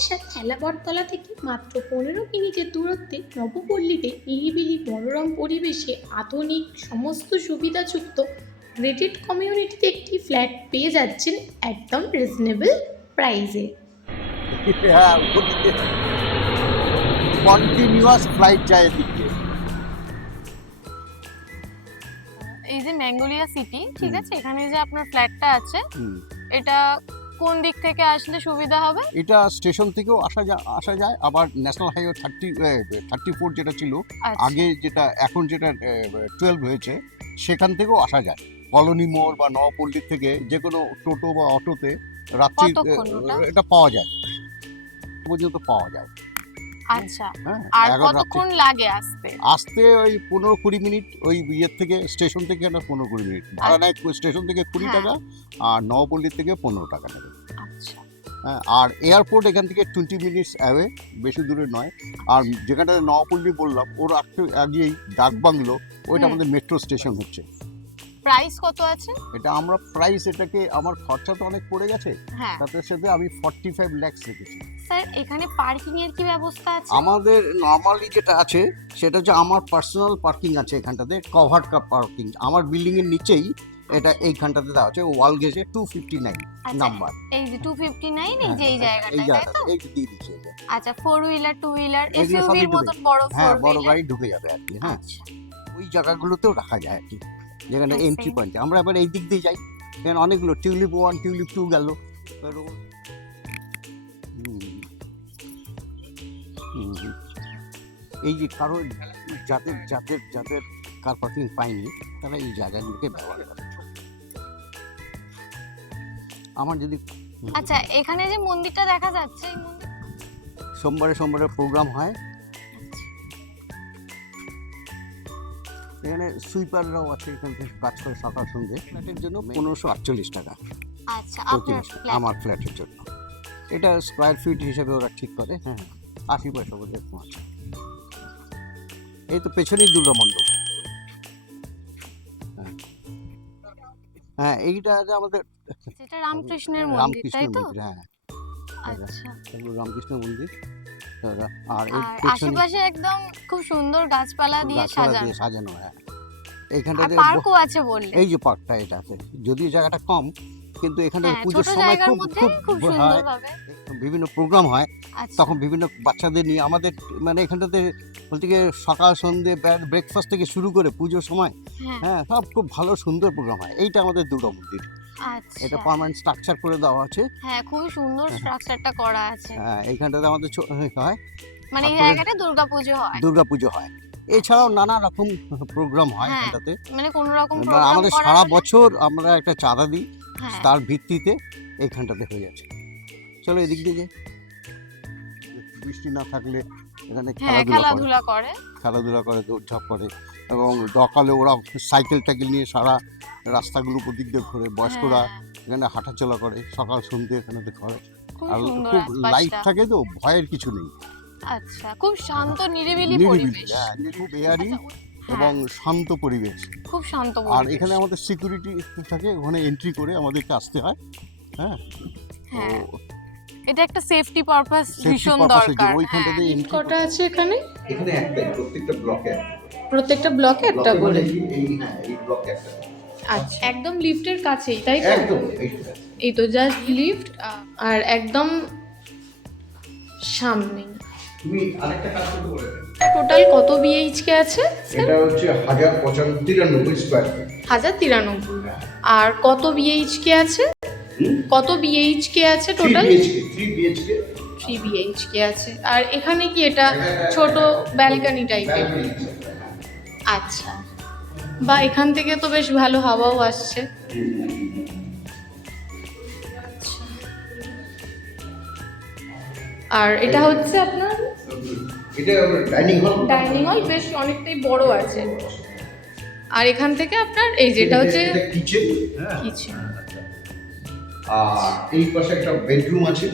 বারাসাত থেলাবরতলা থেকে মাত্র 15 মিনিটের দূরত্বে নবপল্লীতে নিরিবিলি মনোরম পরিবেশে আধুনিক সমস্ত সুবিধাযুক্ত গ্রেডেড কমিউনিটিতে একটি ফ্ল্যাট পেয়ে যাচ্ছেন একদম রিজনেবল প্রাইসে। হ্যাঁ, কন্টিনিউয়াস ফ্লাইট যায় এদিকে। এই যে ম্যাঙ্গোলিয়া সিটি, ঠিক আছে, এখানে যে আপনার ফ্ল্যাটটা আছে, এটা কোন দিক থেকে আসলে সুবিধা হবে? এটা স্টেশন থেকেও আসা যায়, আবার ন্যাশনাল হাইওয়ে 34 যেটা ছিল আগে, যেটা এখন যেটা 12 হয়েছে, সেখান থেকেও আসা যায়। কলোনি মোড় বা নবপল্লী থেকে যে কোনো টোটো বা অটোতে রাত্রি এটা পাওয়া যায়, পর্যন্ত পাওয়া যায়। আচ্ছা, আর কতক্ষণ লাগে আসতে? ওই 15-20 মিনিট, ওই ইয়ের থেকে, স্টেশন থেকে 15-20 মিনিট ভাড়া নেয়। স্টেশন থেকে 20 টাকা আর নবপল্লী থেকে 15 টাকা নেবে। আচ্ছা, আর এয়ারপোর্ট এখান থেকে 20 মিনিটস অ্যাওয়ে, বেশি দূরে নয়। আর যেখানটাতে নবপল্লী বললাম, ওর একটু আগেই ডাকবাংলো, ওইটা আমাদের মেট্রো স্টেশন হচ্ছে। প্রাইস কত আছে এটা? আমরা প্রাইস, এটাকে আমার খরচা তো অনেক পড়ে গেছে, তাতে সাথে আমি 45 লাখ রেখেছি। স্যার, এখানে পার্কিং এর কি ব্যবস্থা আছে? আমাদের নরমালি যেটা আছে সেটা হচ্ছে আমার পার্সোনাল পার্কিং আছে এখানটাতে, কভার্ড কার পার্কিং। আমার বিল্ডিং এর নিচেই এটা এইখানটাতে দেওয়া আছে, ওয়াল গেজে 259 নাম্বার। এই যে 259, এই যে এই জায়গাটা, তাই তো? এই যে দিয়ে দিচ্ছে। আচ্ছা, 4 হুইলার 2 হুইলার এসইউভি এর মতন বড় 4 বড় গাড়ি ঢুকে যাবে আর কি। হ্যাঁ, ওই জায়গাগুলোতেও রাখা যায় আর কি, যেখানে এন্ট্রি পয়েন্ট। আমরা এবার এই দিক দিয়ে যাই, এখানে অনেকগুলো টিউলিপ 1 টিউলিপ 2 গেল। এই যে কারো যাদের কার পার্কিং পায়নি, তারা এই জায়গাগুলোকে ব্যবহার করে। আমার যদি আচ্ছা, এখানে যে মন্দিরটা দেখা যাচ্ছে, এই মন্দির সোমবারে প্রোগ্রাম হয়। এখানে সুইপাররাও আছে, এখান থেকে কাজ করে সকাল সন্ধ্যে। ফ্ল্যাটের জন্য 1548 টাকা। আচ্ছা, আমার ফ্ল্যাটের জন্য। এটা স্কোয়ার ফিট হিসেবে ওরা ঠিক করে। হ্যাঁ, 80 পয়সা করে আছে। এই তো পেছনেই দুর্গা মণ্ডপ। হ্যাঁ, এইটা আমাদের যেটা রামকৃষ্ণের মন্দির, তাই তো? হ্যাঁ, আচ্ছা, রামকৃষ্ণ মন্দির। আর আশেপাশে একদম খুব সুন্দর গাছপালা দিয়ে সাজানো। হ্যাঁ, এইখানটাতে পার্কও আছে বললে। এই যে পার্কটা, এটা আছে, যদিও জায়গাটা কম, কিন্তু এখানে পুজোর সময় খুব বিভিন্ন প্রোগ্রাম হয়। তখন বিভিন্ন বাচ্চাদের নিয়ে আমাদের, মানে এখানটাতে বলতে গিয়ে সকাল সন্ধ্যে ব্রেকফাস্ট থেকে শুরু করে পুজোর সময়, হ্যাঁ, সব খুব ভালো সুন্দর প্রোগ্রাম হয়। এইটা আমাদের দুর্গা মন্দির। এটা পার্মানেন্ট স্ট্রাকচার করে দেওয়া আছে। হ্যাঁ, খুব সুন্দর স্ট্রাকচারটা করা আছে। হ্যাঁ, এইখানটাতে আমাদের হয়, মানে এই জায়গাটা দুর্গাপূজো হয়। এছাড়াও নানা রকম প্রোগ্রাম হয় এখানটাতে। মানে কোনো রকম প্রোগ্রাম আমাদের সারা বছর আমরা একটা চাঁদা দিই, তার ভিত্তিতে এইখানটাতে হয়ে যাচ্ছে। চলো এদিক দিয়ে যাই। বৃষ্টি না থাকলে এখানে খেলাধুলা করে, দৌড়ঝাঁপ করে, এবং সকালে ওরা সাইকেল নিয়ে সারা রাস্তাগুলো দিক দিয়ে ঘুরে। বয়স্করা এখানে হাঁটাচলা করে, সকাল সন্ধ্যে এখানে করে। আর খুব লাইট থাকে, তো ভয়ের কিছু নেই। আচ্ছা, খুব শান্ত নিরিবিলি পরিবেশ। হ্যাঁ, খুব এয়ারি এবং শান্ত পরিবেশ, খুব শান্ত। আর এখানে আমাদের সিকিউরিটি থাকে, ওখানে এন্ট্রি করে আমাদেরকে আসতে হয়। হ্যাঁ, এটা একটা সেফটি পারপাস ভীষণ দরকার। ওইখানটাতে এন্ট্রি কটা আছে এখানে? এখানে একটাই, প্রত্যেকটা ব্লকে একটা করে। এই ব্লকে একটা। আচ্ছা, একদম লিফটের কাছেই, তাই তো? একদম এই তো জাস্ট লিফট, আর একদম সামনে। তুমি আরেকটা কাজ করতে পারবে। টোটাল কত বিএইচকে আছে? এটা হচ্ছে 1093 স্কয়ার ফিট। 1093। আর কত বিএইচকে আছে? কত বিএইচকে আছে টোটাল? 3 বিএইচকে আছে। আর এখানে কি এটা ছোট ব্যালকনি টাইপের? আচ্ছা, বা এখান থেকে তো বেশ ভালো হাওয়াও আসছে। আর এটা হচ্ছে আপনার ডাইনিং হল, বেশ অনেকটাই বড় আছে। আর এখান থেকে আপনার এই যেটা হচ্ছে কিচেন। আর এই পাশে একটা বেডরুম আছে,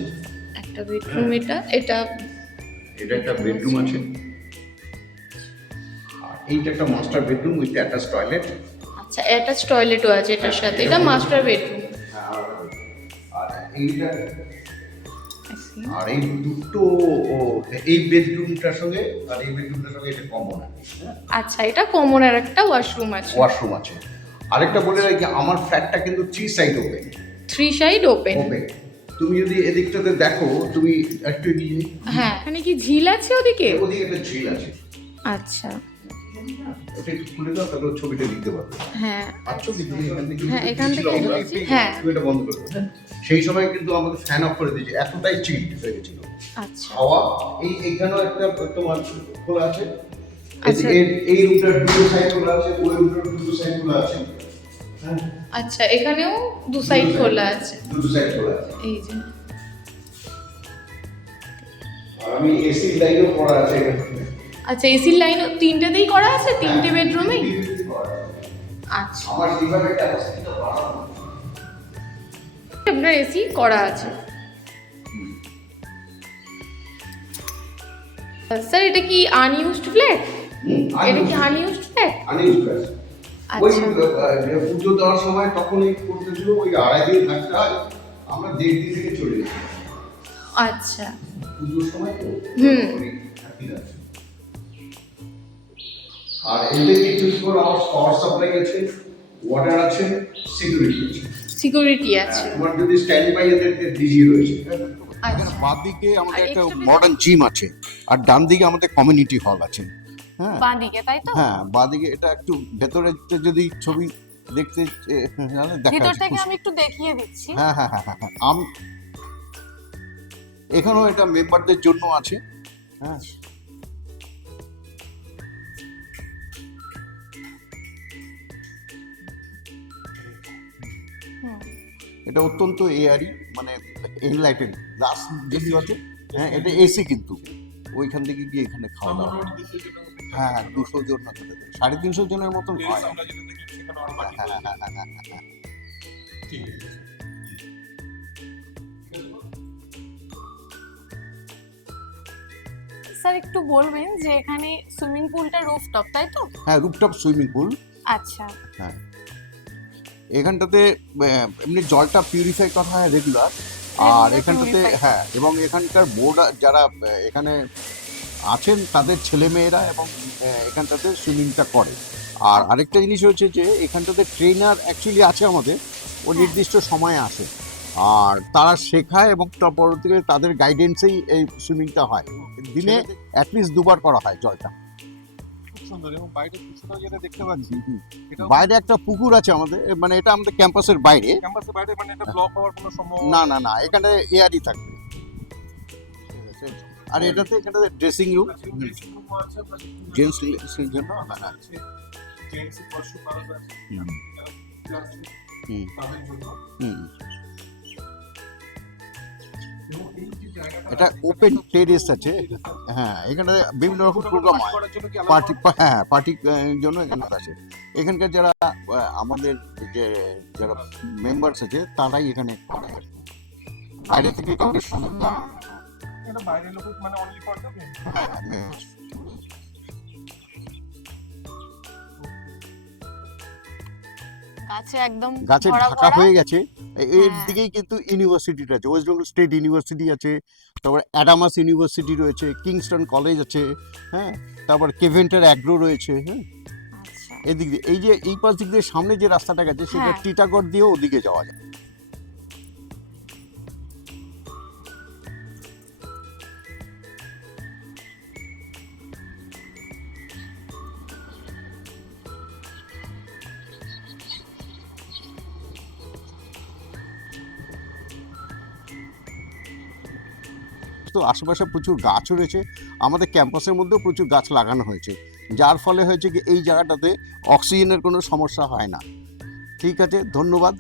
একটা বেডরুম। এটা একটা বেডরুম আছে। আর এইটা একটা master bedroom with attach toilet. আচ্ছা, অ্যাটাচ টয়লেটও আছে এটার সাথে। এটা মাস্টার বেডরুম। আর এইটা আর এই দুটো এই বেডরুমটার সঙ্গে আর এই বেডরুমটার সঙ্গে এটা কমন আছে। আচ্ছা, এটা কমন আর একটা ওয়াশরুম আছে। ওয়াশরুম আছে। আরেকটা বলে রাখি, আমার ফ্ল্যাটটা কিন্তু 3 সাইড ওপেন। 3 side open. তুমি যদি এদিকটাতে দেখো, তুমি একটু এগিয়ে, হ্যাঁ, এখানে কি ঝিল আছে ওদিকে? ওদিকে একটা ঝিল আছে। আচ্ছা, ওটা একটু খুলে দাও, তাহলে ছবিটা দিতে পারবে। হ্যাঁ আচ্ছা, হ্যাঁ, এখান থেকে দেখছি। হ্যাঁ, তুমি এটা বন্ধ করে দাও। সেই সময় কিন্তু আমাকে ফ্যান অফ করে দিয়েছে, এতটাই চিল্ড হয়ে গেছিল। আচ্ছা হাওয়া এইখানেও একটা তোমার খোলা আছে। আচ্ছা। এই রুমটার দুটো সাইড খোলা আছে, ওই রুমটার দুটো সাইড খোলা আছে। হ্যাঁ, আচ্ছা, এখানেও 2 সাইড খোলা আছে। দুটো সাইড খোলা আছে। এই যে, আর আমি এসি লাইনও করা আছে এখানে। আচ্ছা, এসির লাইন 3টেতেই করা আছে, 3টে বেডরুমেই। আচ্ছা, আমার ডিপার্টমেন্টে আছে কিন্তু বাড়ানো। আপনার এসি করা আছে। স্যার, এটা কি আনইউজড ফ্ল্যাট? এটা কি আনইউজড ফ্ল্যাট? আনইউজড আছে। ওই আচ্ছা, পুজো দেওয়ার সময় তখন এই করতেছিল, ওই 2.5 দিন থাকতে হয়, আমরা 1.5 দিন থেকে চলে যাই। আচ্ছা, পুজোর সময় তো ওই থাকি না। আর এতে কি 24 আওয়ার্স পাওয়ার সাপ্লাই আছে, ওয়াটার আছে, সিকিউরিটি আছে। সিকিউরিটি আছে। তোমার যদি স্ট্যান্ড বাই এদেরকে ডিজি রয়েছে। এখানে বাঁ দিকে আমাদের আর একটা extra মডার্ন জিম আছে, আর ডান দিকে আমাদের কমিউনিটি হল আছে। হ্যাঁ বাঁদিকে, তাই তো? হ্যাঁ, বাঁ দিকে এটা একটু ভেতরে যদি ছবি দেখতে দেখা ভিতর যাচ্ছে। থেকে আমি একটু দেখিয়ে দিচ্ছি। হ্যাঁ হ্যাঁ হ্যাঁ হ্যাঁ, এখানেও এটা মেম্বারদের জন্য আছে। হ্যাঁ, হুম। এটা অত্যন্ত এয়ারি, মানে এই লাইটের গ্লাস যেগুলো আছে। হ্যাঁ, এটা এসি কিন্তু ওইখান থেকে গিয়ে এখানে খাওয়া দাওয়া। হ্যাঁ হ্যাঁ, 200 জন না, 350 জনের মতন হয়। হ্যাঁ হ্যাঁ হ্যাঁ হ্যাঁ হ্যাঁ হ্যাঁ। স্যার, একটু বলবেন যে এখানে সুইমিং পুলটা রুফটপ, তাই তো? হ্যাঁ, রুফটপ সুইমিং পুল। আচ্ছা, হ্যাঁ, এখানটাতে এমনি জলটা পিউরিফাই করা হয় রেগুলার। আর Regular এখানটাতে purify। হ্যাঁ, এবং এখানকার বোর্ড যারা এখানে আছেন তাদের ছেলেমেয়েরা এবং এখানটাতে সুইমিংটা করে। আর আরেকটা জিনিস হচ্ছে যে এখানটাতে ট্রেনার অ্যাকচুয়ালি আছে আমাদের, ও নির্দিষ্ট সময়ে আসে আর তারা শেখায় এবং তার পরবর্তীতে তাদের গাইডেন্সেই এই সুইমিংটা হয়। দিনে অ্যাটলিস্ট 2বার করা হয় জলটা। সুন্দর। এবং বাইরে পিছনেও যেটা দেখতে পাচ্ছি, এটাও বাইরে একটা পুকুর আছে আমাদের, মানে এটা আমাদের ক্যাম্পাসের বাইরে। ক্যাম্পাসের বাইরে, মানে এটা ব্লক হওয়ার কোনো সম্ভাবনা না না না, এখানে এয়ারই থাকবে। আর এটাতে ড্রেসিং রুম, ড্রেসিং রুম আছে, জেন্টস জন্য। হ্যাঁ, জেন্টস ওয়াশরুম আলাদা আছে, হুম, হুম, তাদের জন্য। হুম। এবং এই যে জায়গাটা এটা ওপেন টেরেস আছে। হ্যাঁ, এখানে বিভিন্ন রকম প্রোগ্রাম হয়, করার জন্য কি আলাদা পার্টি। হ্যাঁ, পার্টির জন্য এখানে আছে। এখানকার যারা আমাদের যে যারা মেম্বার্স আছে তারাই এখানে করে। বাইরে থেকে কাউকে সুবিধা। এটা বাইরের লোক, মানে অনলি ফর দ্য মেন। হ্যাঁ, গাছে একদম গাছে ভরা ঢাকা ভরা। হয়ে গেছে। এর হ্যাঁ। দিকেই কিন্তু ইউনিভার্সিটিটা আছে, ওয়েস্ট বেঙ্গল স্টেট ইউনিভার্সিটি আছে, তারপর অ্যাডামাস ইউনিভার্সিটি রয়েছে, কিংস্টন কলেজ আছে। হ্যাঁ, তারপর কেভেন্টার অ্যাগ্রো রয়েছে। হ্যাঁ, আচ্ছা, এদিক দিয়ে এই যে এই পাশ দিক দিয়ে সামনে যে রাস্তাটা গেছে সেটা হ্যাঁ। টিটাগড় দিয়েও ওদিকে যাওয়া যায়। তো আশেপাশে প্রচুর গাছও রয়েছে, আমাদের ক্যাম্পাসের মধ্যেও প্রচুর গাছ লাগানো হয়েছে, যার ফলে হয়েছে কি এই জায়গাটাতে অক্সিজেনের কোনো সমস্যা হয় না। ঠিক আছে, ধন্যবাদ।